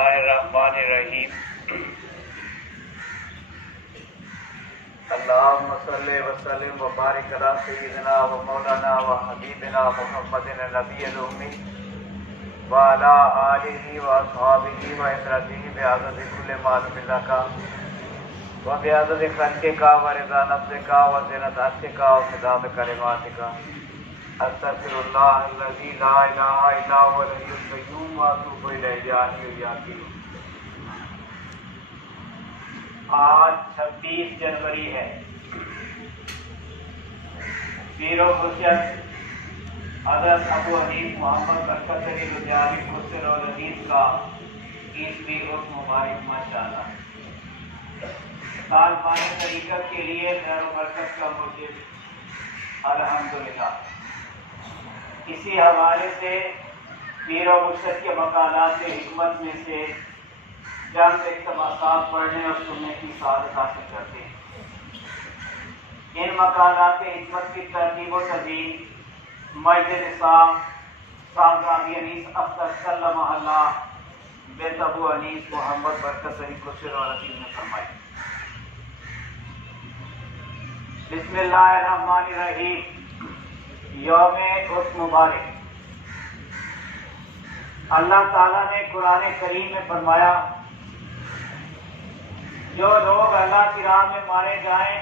اللہ الرحمن الرحیم اللہم صلی وسلم وبارک علی سیدنا و مولانا و حبیبنا محمد النبی الامی وعلی آلہ و اصحابہ و اطرتہ بعدد کل معلوم لک و بعدد خلقک و رضا نفسک و زنت عرشک و مداد کلماتک استغفر اللہ الذی لا الہ الا هو الحی القیوم و اتوب الیہ یا حی یا قیوم۔ آج 26 جنوری ہے۔ پیر و مرشد حضرت ابو حنیف محمد برکت علی لدھیانوی مفسر الحدیث کا 21ویں رکن مبارک ماشاءاللہ۔ طالبان طریقت کے لیے خیر و برکت کا مرشد الحمدللہ۔ اسی حوالے سے پیر و مرشد کے مقالات حکمت میں سے چند اقتباسات پڑھنے اور سننے کی سعادت حاصل کرتے ہیں۔ ان مقالات حکمت کی ترتیب و تدوین مجد نصاب صاحب رابی انیس اختر سلمہ اللہ بیت ابو انیس محمد برکت علی قصر اور عزیز نے فرمائی۔ بسم اللہ الرحمن الرحیم۔ یوم عرس مبارک۔ اللہ تعالیٰ نے قرآن کریم میں فرمایا جو لوگ اللہ کی راہ میں مارے جائیں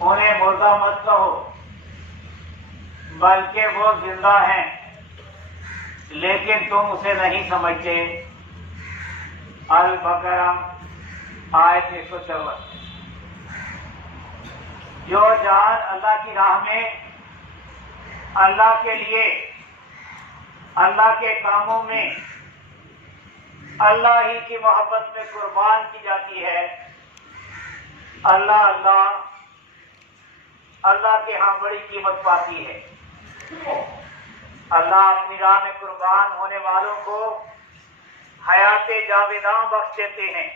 انہیں مردہ مت کہو بلکہ وہ زندہ ہیں لیکن تم اسے نہیں سمجھتے۔ البقرہ آیت 154۔ جو جان اللہ کی راہ میں اللہ کے لیے اللہ کے کاموں میں اللہ ہی کی محبت میں قربان کی جاتی ہے، اللہ کے ہاں بڑی قیمت پاتی ہے۔ اللہ اپنی راہ میں قربان ہونے والوں کو حیات جاویداں بخش دیتے ہیں۔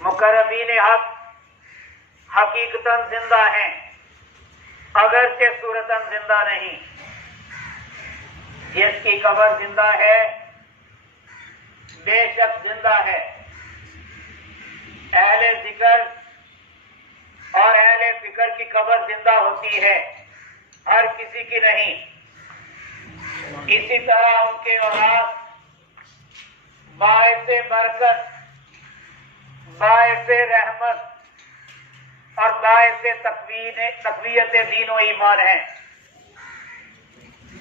مقربین حق حقیقتاً زندہ ہیں اگرچہ صورتاً زندہ نہیں۔ جس کی قبر زندہ ہے بے شک زندہ ہے۔ اہل ذکر اور اہل فکر کی قبر زندہ ہوتی ہے، ہر کسی کی نہیں۔ اسی طرح ان کے اولاد باعث برکت، باعث رحمت اور باعث تقویت دین و ایمان ہیں۔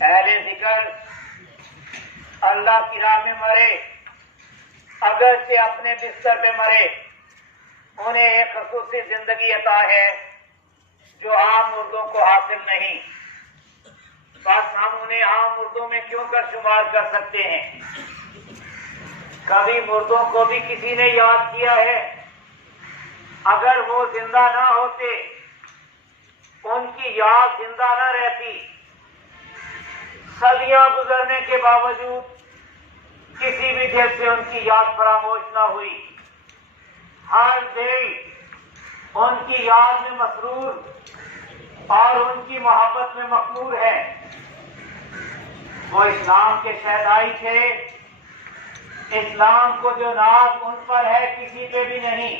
اہل ذکر اللہ کی راہ میں مرے اگرچہ اپنے بستر پہ مرے انہیں ایک خصوصی زندگی عطا ہے جو عام مردوں کو حاصل نہیں۔ بس ہم انہیں عام مردوں میں کیوں کر شمار کر سکتے ہیں؟ کبھی مردوں کو بھی کسی نے یاد کیا ہے؟ اگر وہ زندہ نہ ہوتے ان کی یاد زندہ نہ رہتی، صدیاں گزرنے کے باوجود کسی بھی دل سے ان کی یاد فراموش نہ ہوئی۔ ہر دل ان کی یاد میں مسرور اور ان کی محبت میں مخمور ہے۔ وہ اسلام کے شہدائی تھے، اسلام کو جو ناز ان پر ہے کسی پہ بھی نہیں۔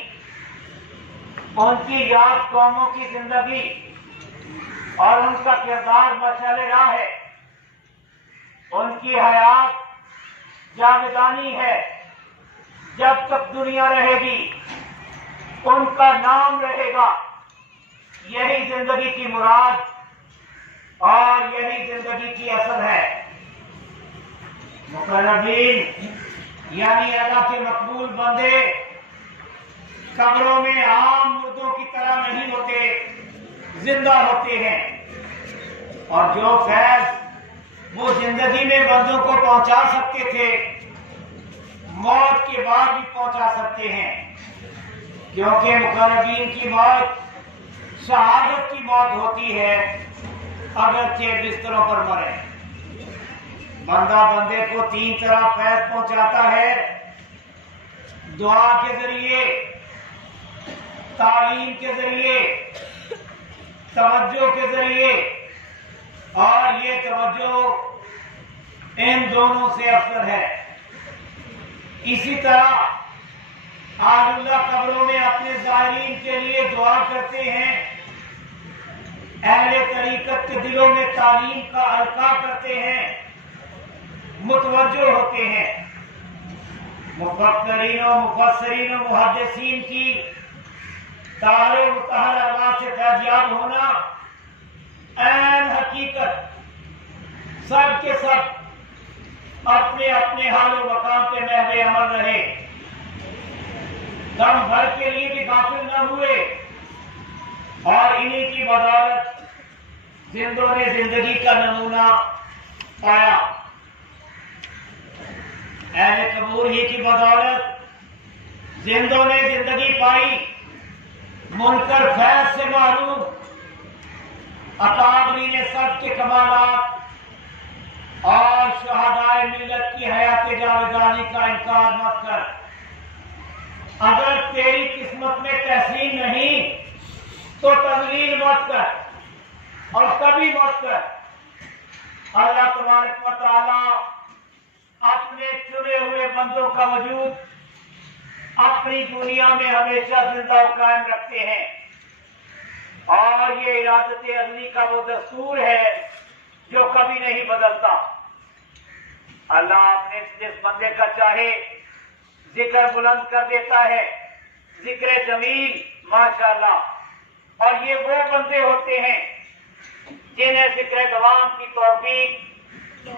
ان کی یاد قوموں کی زندگی اور ان کا کردار مشعل راہ ہے۔ ان کی حیات جاویدانی ہے، جب تک دنیا رہے گی ان کا نام رہے گا۔ یہی زندگی کی مراد اور یہی زندگی کی اصل ہے۔ مقربین یعنی اللہ کے مقبول بندے قبروں میں عام مردوں کی طرح نہیں ہوتے، زندہ ہوتے ہیں، اور جو فیض وہ زندگی میں بندوں کو پہنچا سکتے تھے موت کے بعد بھی پہنچا سکتے ہیں، کیونکہ مقربین کی موت شہادت کی موت ہوتی ہے اگرچہ بستروں پر مرے۔ بندہ بندے کو 3 طرح فیض پہنچاتا ہے: دعا کے ذریعے، تعلیم کے ذریعے، توجہ کے ذریعے، اور یہ توجہ ان دونوں سے افضل ہے۔ اسی طرح آللہ قبروں میں اپنے زائرین کے لیے دعا کرتے ہیں، اہل طریقت کے دلوں میں تعلیم کا القاء کرتے ہیں، متوجہ ہوتے ہیں۔ مفکرین و مفسرین و محدثین کی طاہر و مطہر آواز سے فیضیاب ہونا عین حقیقت، سب کے سب اپنے اپنے حال و مقام پہ محو عمل رہے، دم بھر کے لیے بھی غافل نہ ہوئے، اور انہی کی بدولت زندوں نے زندگی کا نمونہ پایا۔ اہل قبور ہی کی بدولت زندوں نے زندگی پائی، منکر فیض سے محروم، اکابرین سب کے کمالات اور شہدائے ملت کی حیات جاویدانی کا انکار مت کر۔ اگر تیری قسمت میں تحسین نہیں تو تذلیل مت کر، اور کبھی مت کر۔ اللہ تبارک و تعالی اپنے چنے ہوئے بندوں کا وجود اپنی دنیا میں ہمیشہ زندہ و قائم رکھتے ہیں، اور یہ ارادت ازلی کا وہ دستور ہے جو کبھی نہیں بدلتا۔ اللہ اپنے جس بندے کا چاہے ذکر بلند کر دیتا ہے، ذکر جمیل ماشاءاللہ، اور یہ وہ بندے ہوتے ہیں جنہیں ذکر دوام کی توفیق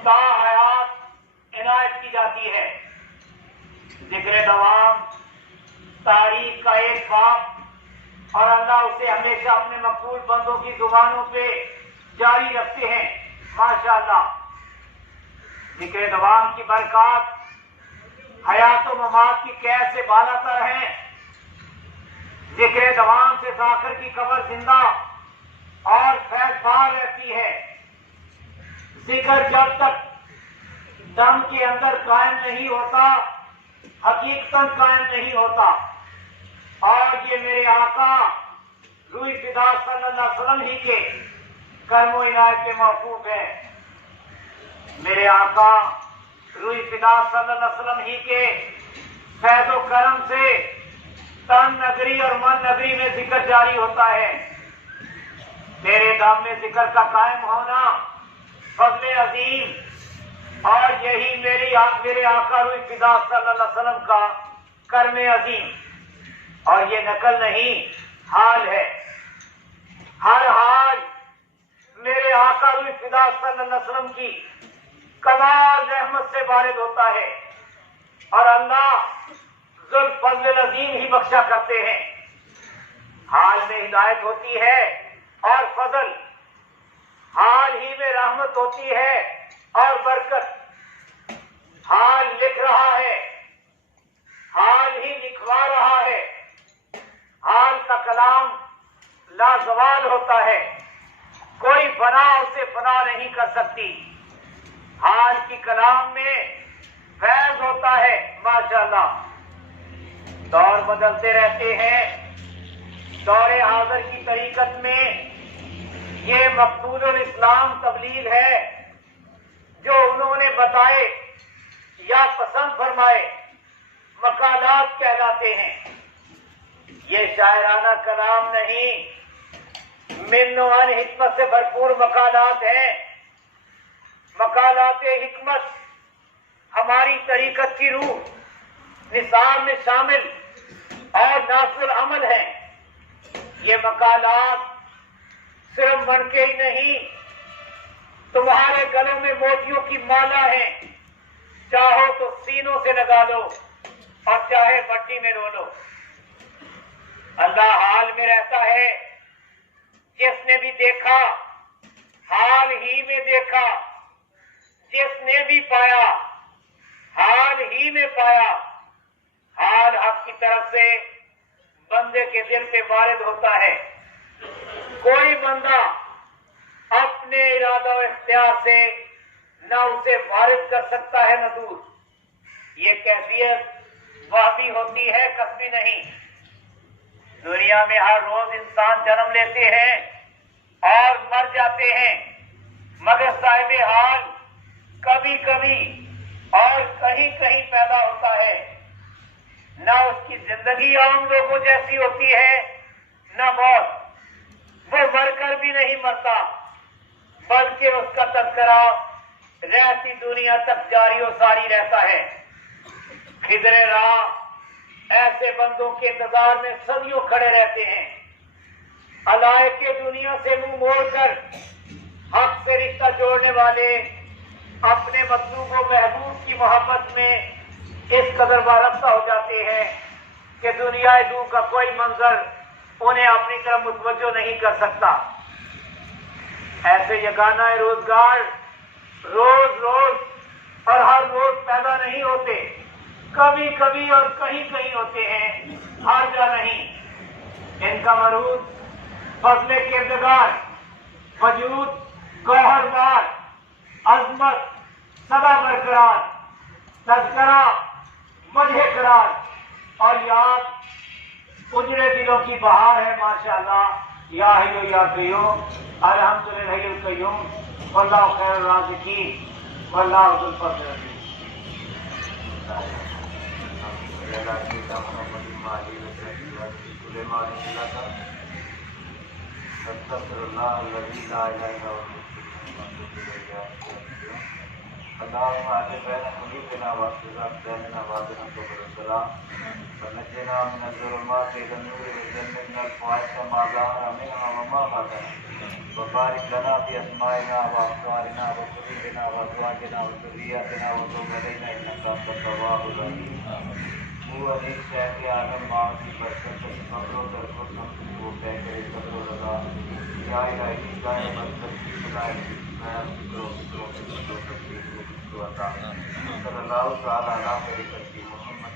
تا حیات عنایت کی جاتی ہے۔ ذکر دوام تاریخ کا ایک باب، اور اللہ اسے ہمیشہ اپنے مقبول بندوں کی زبانوں پہ جاری رکھتے ہیں ماشاءاللہ۔ ذکر دوام کی برکات حیات و ممات کی قید سے بالا تر ہیں۔ ذکر دوام سے ذاکر کی قبر زندہ اور فیض بار رہتی ہے۔ ذکر جب تک دم کے اندر قائم نہیں ہوتا، حقیقتاً قائم نہیں ہوتا، اور یہ میرے آقا روح فدا صلی اللہ علیہ وسلم ہی کے کرم و عنایت کے موقوف ہے۔ میرے آقا روح فدا صلی اللہ علیہ وسلم ہی کے فیض و کرم سے تن نگری اور من نگری میں ذکر جاری ہوتا ہے۔ میرے دم میں ذکر کا قائم ہونا فضل عظیم، اور یہی میرے آقا روح فدا صلی اللہ علیہ وسلم کا کرم عظیم، اور یہ نقل نہیں حال ہے۔ ہر حال میرے آقا روح فدا صلی اللہ علیہ وسلم کی کمال رحمت سے وارد ہوتا ہے، اور اللہ ذوالفضل العظیم ہی بخشا کرتے ہیں۔ حال میں ہدایت ہوتی ہے اور فضل، حال ہی میں رحمت ہوتی ہے اور برکت۔ حال لکھ رہا ہے، حال ہی لکھوا رہا ہے۔ حال کا کلام لازوال ہوتا ہے، کوئی فنا اسے فنا نہیں کر سکتی۔ حال کی کلام میں فیض ہوتا ہے ماشاءاللہ۔ دور بدلتے رہتے ہیں، دور حاضر کی طریقت میں یہ مقبول الاسلام تبلیغ ہے جو انہوں نے بتائے یا پسند فرمائے مقالات کہلاتے ہیں۔ یہ شاعرانہ کلام نہیں، من و عن حکمت سے بھرپور مقالات ہیں۔ مقالات حکمت ہماری طریقت کی روح، نصاب میں شامل اور ناصر عمل ہیں۔ یہ مقالات صرف من کے ہی نہیں، تمہارے گلوں میں موتیوں کی مالا ہے، چاہو تو سینوں سے لگا لو اور چاہے بٹی میں رو لو۔ اللہ حال میں رہتا ہے، جس نے بھی دیکھا حال ہی میں دیکھا، جس نے بھی پایا حال ہی میں پایا۔ حال حق کی طرف سے بندے کے دل پہ وارد ہوتا ہے، کوئی بندہ اپنے ارادہ و اختیار سے نہ اسے وارد کر سکتا ہے نہ دور۔ یہ کیفیت وہمی ہوتی ہے، کسبی نہیں۔ دنیا میں ہر روز انسان جنم لیتے ہیں اور مر جاتے ہیں، مگر صاحب حال کبھی کبھی اور کہیں کہیں پیدا ہوتا ہے، نہ اس کی زندگی عام لوگوں جیسی ہوتی ہے نہ موت، وہ مر کر بھی نہیں مرتا، بلکہ اس کا تذکرہ رہتی دنیا تک جاری و ساری رہتا ہے۔ خضر راہ ایسے بندوں کے انتظار میں صدیوں کھڑے رہتے ہیں، علائق کے دنیا سے منہ موڑ کر حق سے رشتہ جوڑنے والے اپنے مطلوب و محبوب کی محبت میں اس قدر وابستہ ہو جاتے ہیں کہ دنیا دو کا کوئی منظر انہیں اپنی طرف متوجہ نہیں کر سکتا۔ ایسے یگانہ روزگار روز روز اور ہر روز پیدا نہیں ہوتے، کبھی کبھی اور کہیں کہیں ہوتے ہیں، ہر جا نہیں۔ ان کا مروج فضل کردگار، وجود گوہربار، عظمت سدا برقرار، تذکرہ وجہ قرار اور یاد اجڑے دلوں کی بہار ہے ماشاءاللہ۔ یا حی یا قیوم، الحمدللہ الحی القیوم، واللہ خیر الرازقین، واللہ ذو الفضل العظیم۔ اللهم اهد بين قلوبنا واصلح بيننا وبين السلام ونجنا من الظلمات الى النور وجنبنا الفواحش ما ظهر منها وما بطن وبارك لنا في اسمائنا وابصارنا وقلوبنا وازواجنا وذرياتنا وتب علينا انك انت التواب الرحيم۔ وہ ایک شہر کے عالم ماں کی برکت سے قبروں در کو سب وہ کہہ کر قبر و رضا یا الہی گائے برکت کی بلائے میں صلی اللہ تعالیٰ علیہ وسلم محمد